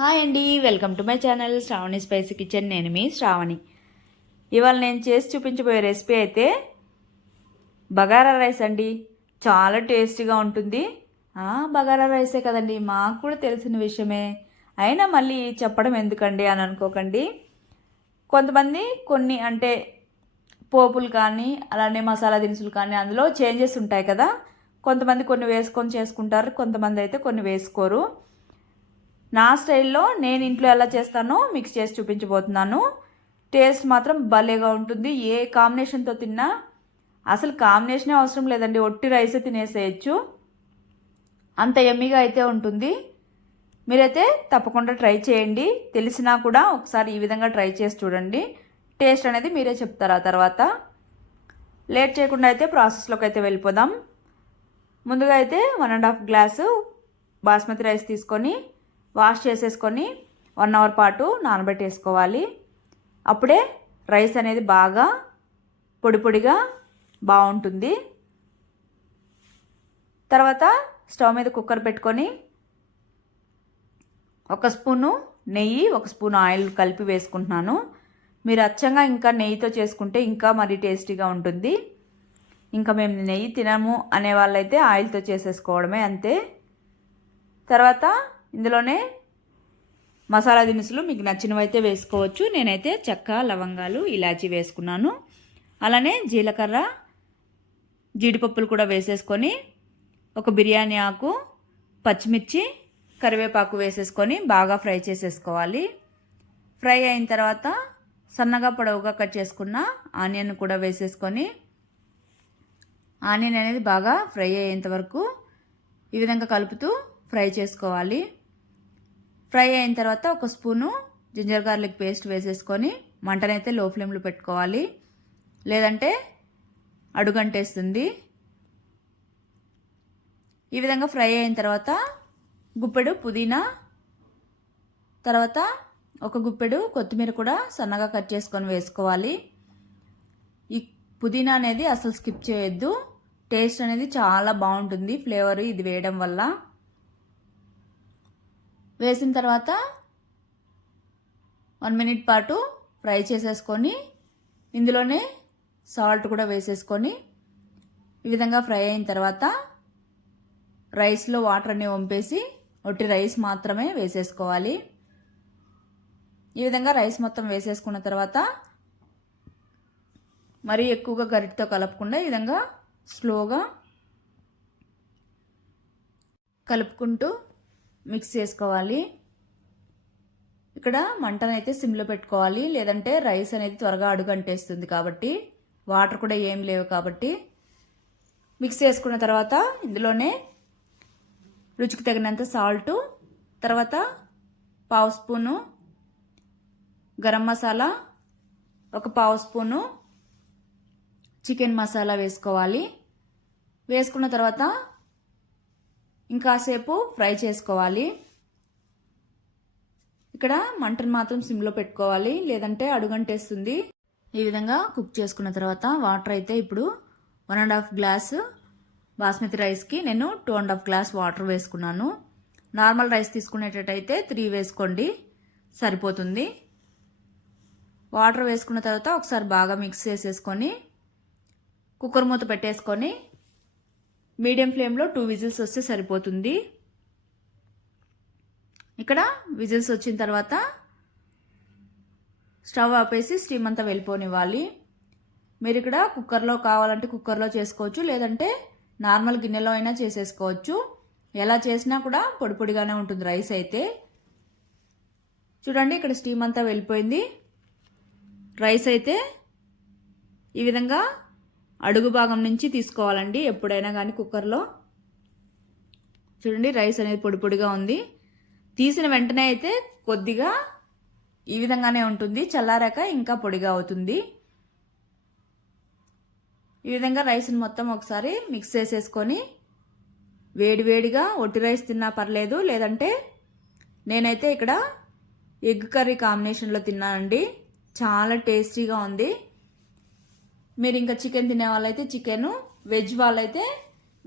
Hi అండి, welcome to my channel Sravani spicy kitchen. నేను మీ శ్రావణి. ఇవాళ నేను చేసి చూపించబోయే రెసిపీ అయితే బగారా రైస్ అండి. చాలా టేస్టీగా ఉంటుంది. బగారా రైసే కదండి, మాకు కూడా తెలిసిన విషయమే, అయినా మళ్ళీ చెప్పడం ఎందుకండి అని అనుకోకండి. కొంతమంది కొన్ని అంటే పోపులు కానీ అలానే మసాలా దినుసులు కానీ అందులో చేంజెస్ ఉంటాయి కదా. కొంతమంది కొన్ని వేసుకొని చేసుకుంటారు, కొంతమంది అయితే కొన్ని వేసుకోరు. నా స్టైల్లో నేను ఇంట్లో ఎలా చేస్తానో మిక్స్ చేసి చూపించబోతున్నాను. టేస్ట్ మాత్రం భలేగా ఉంటుంది. ఏ కాంబినేషన్తో తిన్నా అసలు కాంబినేషనే అవసరం లేదండి, ఒట్టి రైసే తినేసేయచ్చు, అంత ఎమ్మిగా అయితే ఉంటుంది. మీరైతే తప్పకుండా ట్రై చేయండి. తెలిసినా కూడా ఒకసారి ఈ విధంగా ట్రై చేసి చూడండి. టేస్ట్ అనేది మీరే చెప్తారు ఆ తర్వాత. లేట్ చేయకుండా అయితే ప్రాసెస్లోకి అయితే వెళ్ళిపోదాం. ముందుగా అయితే 1.5 గ్లాసు బాస్మతి రైస్ తీసుకొని వాష్ చేసేసుకొని 1 అవర్ పాటు నానబెట్టేసుకోవాలి. అప్పుడే రైస్ అనేది బాగా పొడి పొడిగా బాగుంటుంది. తర్వాత స్టవ్ మీద కుక్కర్ పెట్టుకొని 1 స్పూను నెయ్యి 1 స్పూన్ ఆయిల్ కలిపి వేసుకుంటున్నాను. మీరు అచ్చంగా ఇంకా నెయ్యితో చేసుకుంటే ఇంకా మరీ టేస్టీగా ఉంటుంది. ఇంకా మేము నెయ్యి తినము అనే వాళ్ళైతే ఆయిల్తో చేసేసుకోవడమే అంతే. తర్వాత ఇందులోనే మసాలా దినుసులు మీకు నచ్చినవైతే వేసుకోవచ్చు. నేనైతే చెక్క, లవంగాలు, ఇలాచీ వేసుకున్నాను. అలానే జీలకర్ర, జీడిపప్పులు కూడా వేసేసుకొని ఒక బిర్యానీ ఆకు, పచ్చిమిర్చి, కరివేపాకు వేసేసుకొని బాగా ఫ్రై చేసేసుకోవాలి. ఫ్రై అయిన తర్వాత సన్నగా పొడవుగా కట్ చేసుకున్న ఆనియన్ కూడా వేసేసుకొని ఆనియన్ అనేది బాగా ఫ్రై అయ్యేంత వరకు ఈ విధంగా కలుపుతూ ఫ్రై చేసుకోవాలి. ఫ్రై అయిన తర్వాత 1 స్పూను జింజర్ గార్లిక్ పేస్ట్ వేసేసుకొని మంటనైతే లో ఫ్లేమ్లో పెట్టుకోవాలి, లేదంటే అడుగంటేస్తుంది. ఈ విధంగా ఫ్రై అయిన తర్వాత గుప్పెడు పుదీనా, తర్వాత 1 గుప్పెడు కొత్తిమీర కూడా సన్నగా కట్ చేసుకొని వేసుకోవాలి. ఈ పుదీనా అనేది అసలు స్కిప్ చేయొద్దు, టేస్ట్ అనేది చాలా బాగుంటుంది ఫ్లేవర్ ఇది వేయడం వల్ల. వేసిన తర్వాత 1 మినిట్ పాటు ఫ్రై చేసేసుకొని ఇందులోనే సాల్ట్ కూడా వేసేసుకొని ఈ విధంగా ఫ్రై అయిన తర్వాత రైస్లో వాటర్ అన్ని వంపేసి ఒట్టి రైస్ మాత్రమే వేసేసుకోవాలి. ఈ విధంగా రైస్ మొత్తం వేసేసుకున్న తర్వాత మరీ ఎక్కువగా గరిటతో కలపకుండా ఈ విధంగా స్లోగా కలుపుకుంటూ మిక్స్ చేసుకోవాలి. ఇక్కడ మంటనైతే సిమ్లో పెట్టుకోవాలి, లేదంటే రైస్ అనేది త్వరగా అడుగంటేస్తుంది కాబట్టి, వాటర్ కూడా ఏం లేవు కాబట్టి. మిక్స్ చేసుకున్న తర్వాత ఇందులోనే రుచికి తగినంత సాల్టు, తర్వాత 1/2 spoon garam masala, 1/2 spoon chicken masala వేసుకోవాలి. వేసుకున్న తర్వాత ఇంకాసేపు ఫ్రై చేసుకోవాలి. ఇక్కడ మంటను మాత్రం సిమ్లో పెట్టుకోవాలి, లేదంటే అడుగంటేస్తుంది. ఈ విధంగా కుక్ చేసుకున్న తర్వాత వాటర్ అయితే ఇప్పుడు 1.5 గ్లాసు బాస్మతి రైస్కి నేను 2.5 గ్లాస్ వాటర్ వేసుకున్నాను. నార్మల్ రైస్ తీసుకునేటట్టయితే 3 వేసుకోండి, సరిపోతుంది. వాటర్ వేసుకున్న తర్వాత ఒకసారి బాగా మిక్స్ చేసేసుకొని కుక్కర్ మూత పెట్టేసుకొని మీడియం ఫ్లేమ్లో 2 విజిల్స్ వస్తే సరిపోతుంది. ఇక్కడ విజిల్స్ వచ్చిన తర్వాత స్టవ్ ఆపేసి స్టీమ్ అంతా వెళ్ళిపోనివ్వాలి. మీరు ఇక్కడ కుక్కర్లో కావాలంటే కుక్కర్లో చేసుకోవచ్చు, లేదంటే నార్మల్ గిన్నెలో అయినా చేసేసుకోవచ్చు. ఎలా చేసినా కూడా పొడి పొడిగానే ఉంటుంది రైస్ అయితే. చూడండి, ఇక్కడ స్టీమ్ అంతా వెళ్ళిపోయింది. రైస్ అయితే ఈ విధంగా అడుగు భాగం నుంచి తీసుకోవాలండి ఎప్పుడైనా కానీ కుక్కర్లో. చూడండి, రైస్ అనేది పొడి పొడిగా ఉంది. తీసిన వెంటనే అయితే కొద్దిగా ఈ విధంగానే ఉంటుంది, చల్లారాక ఇంకా పొడిగా అవుతుంది. ఈ విధంగా రైస్ని మొత్తం ఒకసారి మిక్స్ చేసేసుకొని వేడివేడిగా ఒట్టి రైస్ తిన్నా పర్లేదు, లేదంటే నేనైతే ఇక్కడ ఎగ్ కర్రీ కాంబినేషన్లో తిన్నానండి, చాలా టేస్టీగా ఉంది. మీరు ఇంకా చికెన్ తినే వాళ్ళైతే చికెను, వెజ్ వాళ్ళైతే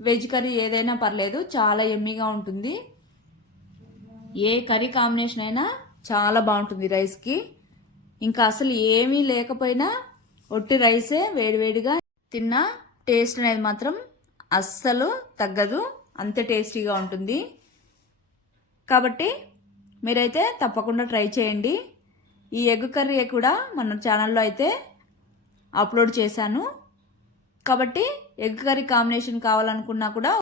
వెజ్ కర్రీ ఏదైనా పర్లేదు, చాలా ఎమ్మీగా ఉంటుంది. ఏ కర్రీ కాంబినేషన్ అయినా చాలా బాగుంటుంది రైస్కి. ఇంకా అసలు ఏమీ లేకపోయినా ఒట్టి రైసే వేడివేడిగా తిన్నా టేస్ట్ అనేది మాత్రం అస్సలు తగ్గదు, అంతే టేస్టీగా ఉంటుంది. కాబట్టి మీరైతే తప్పకుండా ట్రై చేయండి. ఈ ఎగ్ కర్రీ కూడా మన ఛానల్లో అయితే అప్లోడ్ చేశాను. కాబట్టి ఎగ్ కర్రీ కాంబినేషన్ కావాలనుకున్నా కూడా